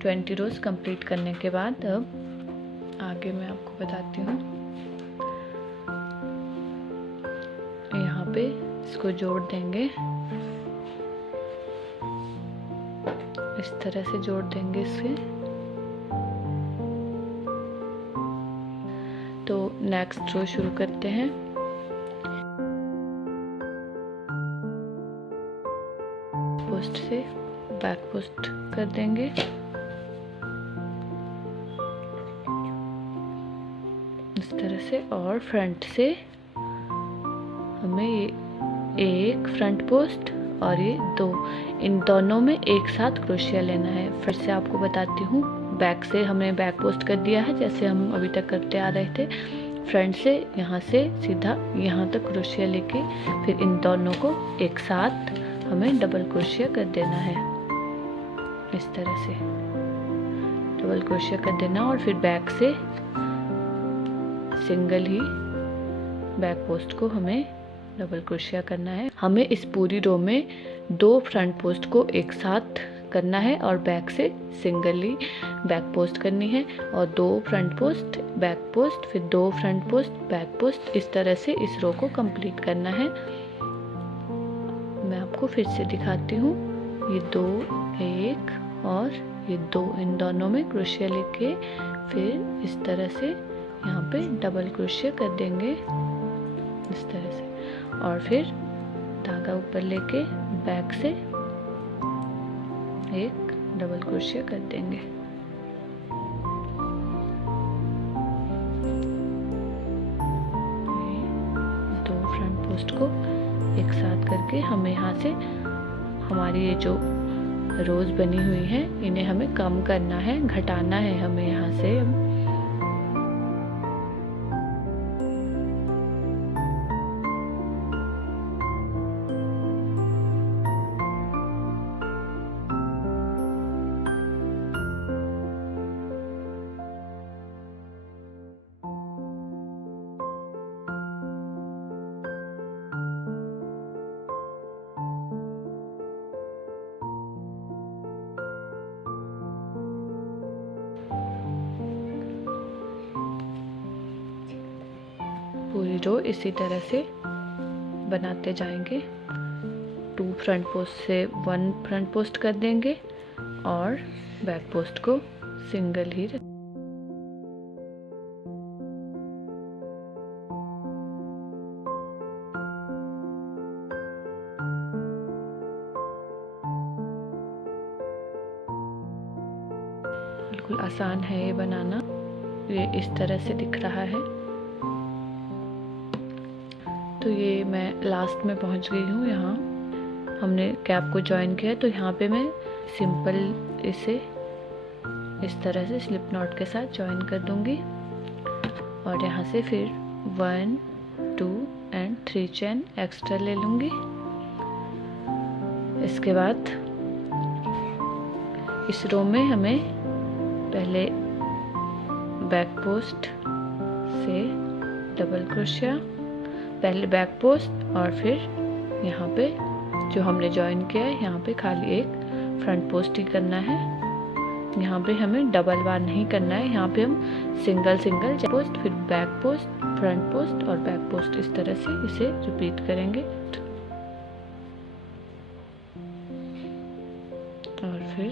20 रोज complete करने के बाद अब आगे मैं आपको बताती हूँ। यहाँ पे इसको जोड़ देंगे, इस तरह से जोड़ देंगे इसे। तो नेक्स्ट रो शुरू करते हैं। पोस्ट से बैक पोस्ट कर देंगे, इस तरह से। और फ्रंट से हमें ये एक फ्रंट पोस्ट और ये 2, इन दोनों में एक साथ क्रोशिया लेना है। फिर से आपको बताती हूँ, बैक से हमने बैक पोस्ट कर दिया है जैसे हम अभी तक करते आ रहे थे। फ्रंट से यहाँ से सीधा यहाँ तक क्रोशिया लेके फिर इन दोनों को एक साथ हमें डबल क्रोशिया कर देना है, इस तरह से डबल क्रोशिया कर देना। और फिर बैक से सिंगल ही बैक पोस्ट को हमें डबल क्रोशिया करना है। हमें इस पूरी रो में 2 फ्रंट पोस्ट को एक साथ करना है और बैक से सिंगली बैक पोस्ट करनी है, और 2 फ्रंट पोस्ट बैक पोस्ट, फिर 2 फ्रंट पोस्ट बैक पोस्ट, इस तरह से इस रो को कंप्लीट करना है। मैं आपको फिर से दिखाती हूँ। ये 2, 1 और ये 2, इन दोनों में क्रोशिया लेके फिर इस तरह से यहाँ पे डबल क्रोशिया कर देंगे, इस तरह से। और फिर धागा ऊपर लेके बैक से एक डबल क्रोशिया कर देंगे। दो फ्रंट पोस्ट को एक साथ करके हमें यहाँ से हमारी ये जो रोज बनी हुई है इन्हें हमें कम करना है, घटाना है हमें यहाँ से। पूरी रो इसी तरह से बनाते जाएंगे। 2 फ्रंट पोस्ट से 1 फ्रंट पोस्ट कर देंगे और बैक पोस्ट को सिंगल ही बिल्कुल आसान है ये बनाना। ये इस तरह से दिख रहा है। तो ये मैं लास्ट में पहुंच गई हूँ। यहाँ हमने कैप को जॉइन किया, तो यहाँ पे मैं सिंपल इसे इस तरह से स्लिप नॉट के साथ जॉइन कर दूंगी और यहाँ से फिर 1, 2 एंड 3 चेन एक्स्ट्रा ले लूँगी। इसके बाद इस रो में हमें पहले बैक पोस्ट से डबल क्रोशिया, पहले बैक पोस्ट और फिर यहाँ पे जो हमने जॉइन किया है यहाँ पे खाली एक फ्रंट पोस्ट ही करना है। यहाँ पे हमें डबल बार नहीं करना है। यहाँ पे हम सिंगल सिंगल पोस्ट, फिर बैक पोस्ट, फ्रंट पोस्ट और बैक पोस्ट, इस तरह से इसे रिपीट करेंगे। और फिर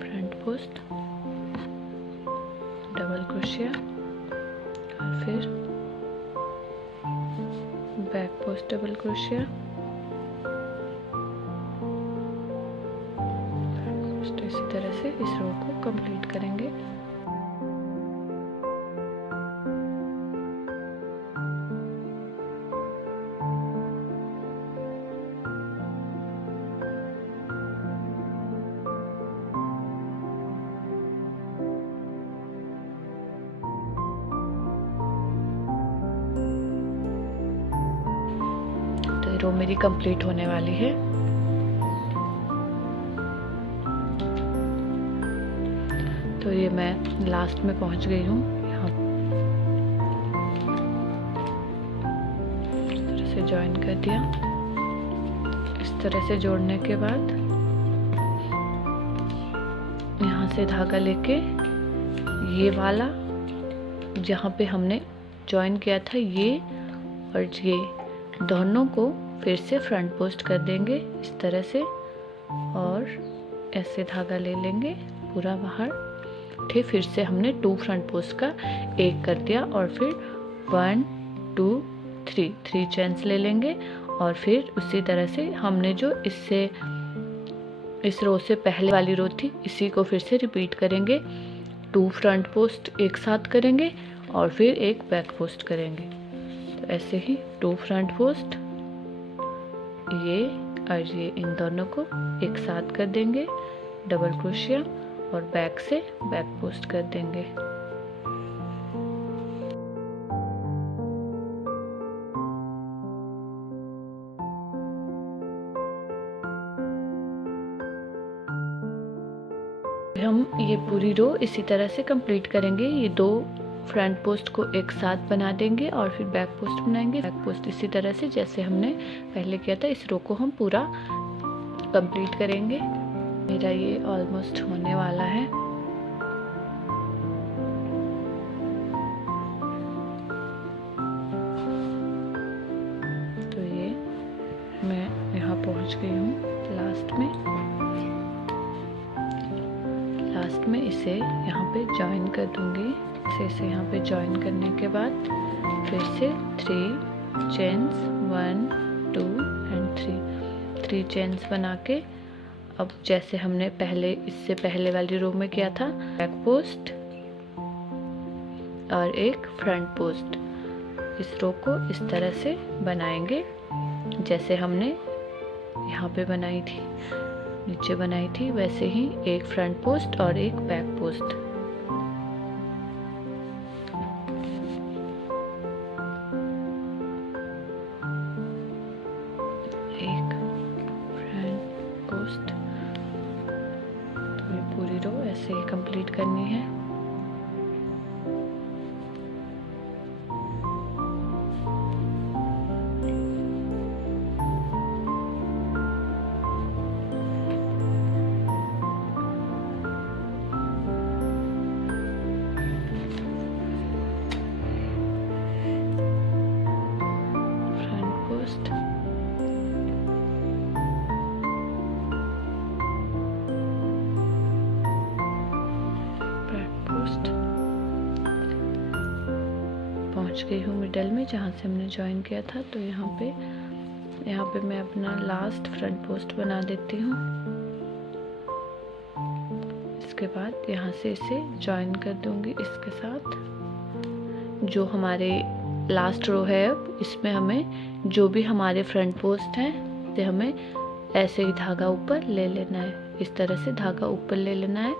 फ्रंट पोस्ट, डबल क्रोशिया और फिर बैक पोस्ट डबल क्रोशिया, इसी तरह से इस रो को कंप्लीट करेंगे। रो मेरी कंप्लीट होने वाली है। तो ये मैं लास्ट में पहुंच गई हूँ। यहाँ इस तरह से जॉइन कर दिया। इस तरह से जोड़ने के बाद यहाँ ऐसे धागा लेके ये वाला जहाँ पे हमने जॉइन किया था ये और ये दोनों को फिर से फ्रंट पोस्ट कर देंगे इस तरह से, और ऐसे धागा ले लेंगे पूरा बाहर। ठीक, फिर से हमने 2 फ्रंट पोस्ट का एक कर दिया और फिर 1 2 3 चेन्स ले लेंगे और फिर उसी तरह से हमने जो इस रो से पहले वाली रो थी इसी को फिर से रिपीट करेंगे। 2 फ्रंट पोस्ट एक साथ करेंगे और फिर एक बैक पोस्ट करेंगे। तो ऐसे ही 2 फ्रंट पोस्ट ये और ये इन दोनों को एक साथ कर देंगे, डबल क्रोशिया, और बैक से बैक पोस्ट कर देंगे। हम ये पूरी रो इसी तरह से कंप्लीट करेंगे। ये 2 फ्रंट पोस्ट को एक साथ बना देंगे और फिर बैक पोस्ट बनाएंगे। बैक पोस्ट इसी तरह से जैसे हमने पहले किया था। इस रो को हम पूरा कंप्लीट करेंगे। मेरा ये ऑलमोस्ट होने वाला है। तो ये मैं यहाँ पहुँच गई हूँ लास्ट में इसे यहाँ पे जॉइन कर दूंगी। इसे यहाँ पे जॉइन करने के बाद फिर से 3 चेन्स 1 2 एंड 3 चेन्स बना के, अब जैसे हमने इससे पहले वाली रो में किया था, बैक पोस्ट और एक फ्रंट पोस्ट, इस रो को इस तरह से बनाएंगे जैसे हमने यहाँ पे बनाई थी, नीचे बनाई थी, वैसे ही एक फ्रंट पोस्ट और एक बैक पोस्ट। एक फ्रंट पोस्ट। तो ये पूरी रो ऐसे ही कंप्लीट करनी है। पहुंच गई हूँ मिडल में जहाँ से हमने ज्वाइन किया था। तो यहाँ पे मैं अपना लास्ट फ्रंट पोस्ट बना देती हूँ। इसके बाद यहाँ से इसे ज्वाइन कर दूंगी इसके साथ। जो हमारे लास्ट रो है अब इसमें हमें जो भी हमारे फ्रंट पोस्ट हैं तो हमें ऐसे ही धागा ऊपर ले लेना है। इस तरह से धागा ऊपर ले लेना है।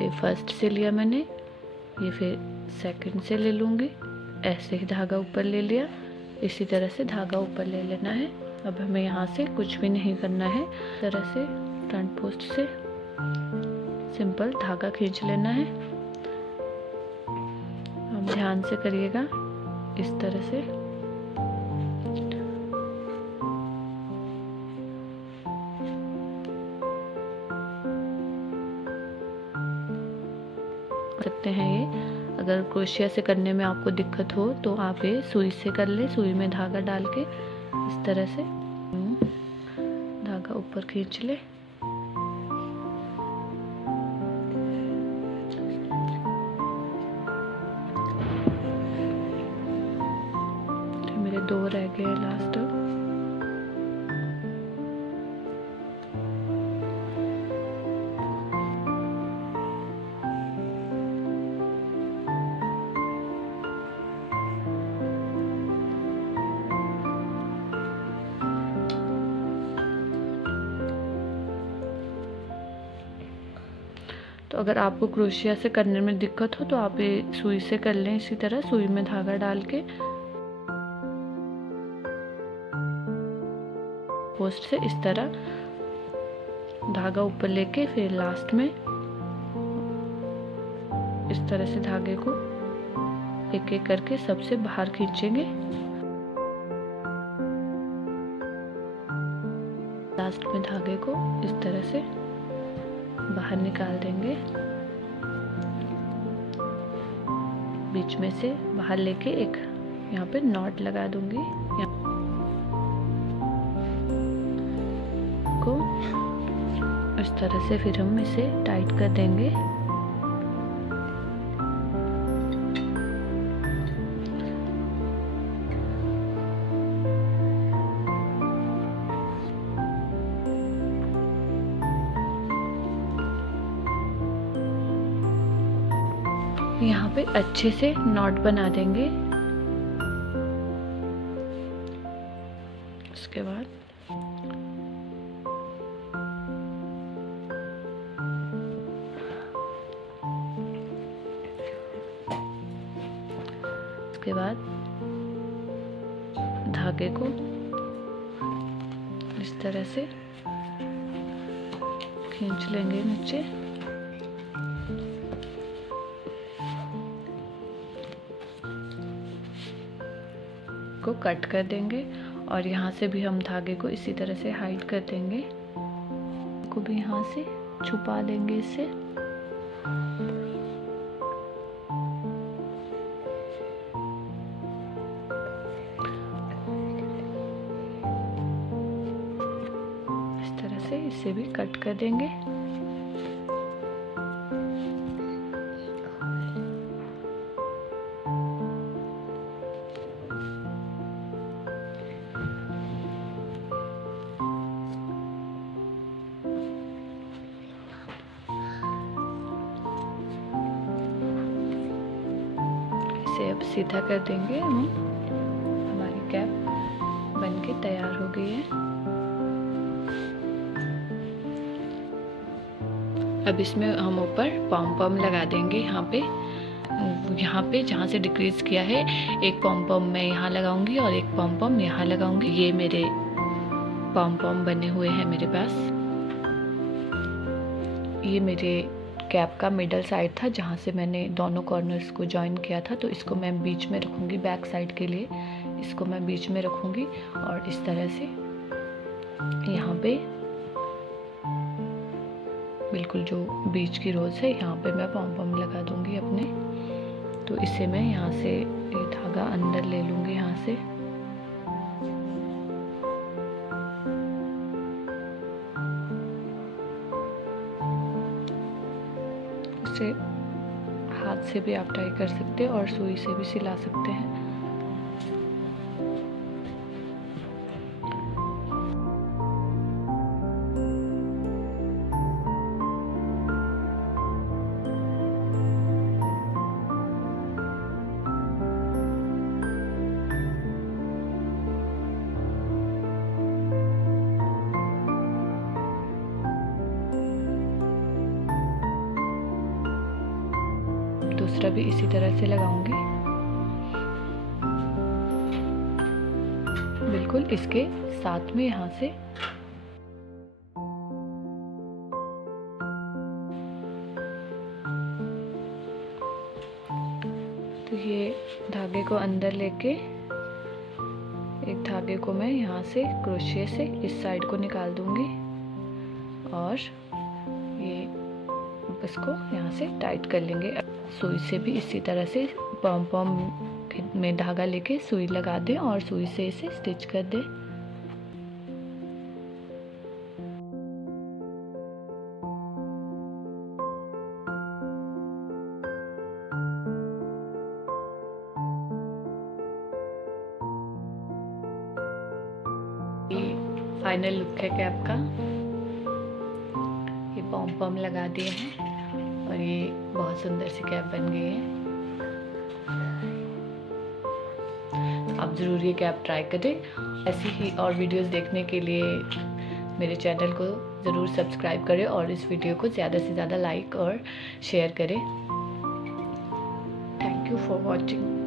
ये फर्स्ट से लिया मैंने, ये फिर सेकंड से ले लूँगी, ऐसे ही धागा ऊपर ले लिया, इसी तरह से धागा ऊपर ले लेना है। अब हमें यहाँ से कुछ भी नहीं करना है। इस तरह से फ्रंट पोस्ट से सिंपल धागा खींच लेना है। अब ध्यान से करिएगा इस तरह से। सकते हैं ये, अगर क्रोशिया से करने में आपको दिक्कत हो तो आप ये सुई से कर ले। सुई में धागा डाल के इस तरह से धागा ऊपर खींच ले। तो मेरे 2 रह गए लास्ट। तो अगर आपको क्रोशिया से करने में दिक्कत हो तो आप ये सुई से कर लें। इसी तरह सुई में धागा डाल के पोस्ट से इस तरह धागा ऊपर लेके फिर लास्ट में इस तरह से धागे को एक एक करके सबसे बाहर खींचेंगे। लास्ट में धागे को इस तरह से बाहर निकाल देंगे। बीच में से बाहर लेके एक यहाँ पे नॉट लगा दूंगी। को इस तरह से फिर हम इसे टाइट कर देंगे। यहाँ पे अच्छे से नॉट बना देंगे। उसके बाद धागे को इस तरह से खींच लेंगे नीचे। को कट कर देंगे और यहाँ से भी हम धागे को इसी तरह से हाइड कर देंगे। को भी यहाँ से छुपा देंगे इससे। इस तरह से इसे भी कट कर देंगे। इसे अब सीधा कर देंगे हम। हमारी कैप बनके तैयार हो गई है। अब इसमें हम ऊपर पॉम पॉम लगा देंगे। यहाँ पे जहाँ से डिक्रीज किया है एक पॉम पॉम मैं यहाँ लगाऊंगी और एक पॉम पॉम यहाँ लगाऊंगी। ये मेरे पॉम पॉम बने हुए हैं मेरे पास। ये मेरे कैप का मिडल साइड था जहाँ से मैंने दोनों कॉर्नर्स को जॉइन किया था, तो इसको मैं बीच में रखूँगी। बैक साइड के लिए इसको मैं बीच में रखूँगी और इस तरह से यहाँ पे बिल्कुल जो बीच की रोज है यहाँ पे मैं पॉम पॉम लगा दूँगी अपने। तो इसे मैं यहाँ से ये धागा अंदर ले लूँगी यहाँ से। इसे हाथ से भी आप टाई कर सकते हैं और सुई से भी सिला सकते हैं। दूसरा भी इसी तरह से लगाऊंगी, बिल्कुल इसके साथ में यहाँ से। तो ये धागे को अंदर लेके एक धागे को मैं यहाँ से क्रोशे से इस साइड को निकाल दूंगी और ये इसको यहाँ से टाइट कर लेंगे। सुई से भी इसी तरह से पॉम पॉम में धागा लेके सुई लगा दें और सुई से इसे स्टिच कर दें। ये फाइनल लुक है कैप का। ये पॉम पॉम लगा दिए हैं और ये बहुत सुंदर सी कैप बन गई है। आप ज़रूर ये कैप ट्राई करें। ऐसी ही और वीडियोस देखने के लिए मेरे चैनल को ज़रूर सब्सक्राइब करें और इस वीडियो को ज़्यादा से ज़्यादा लाइक और शेयर करें। Thank you for watching.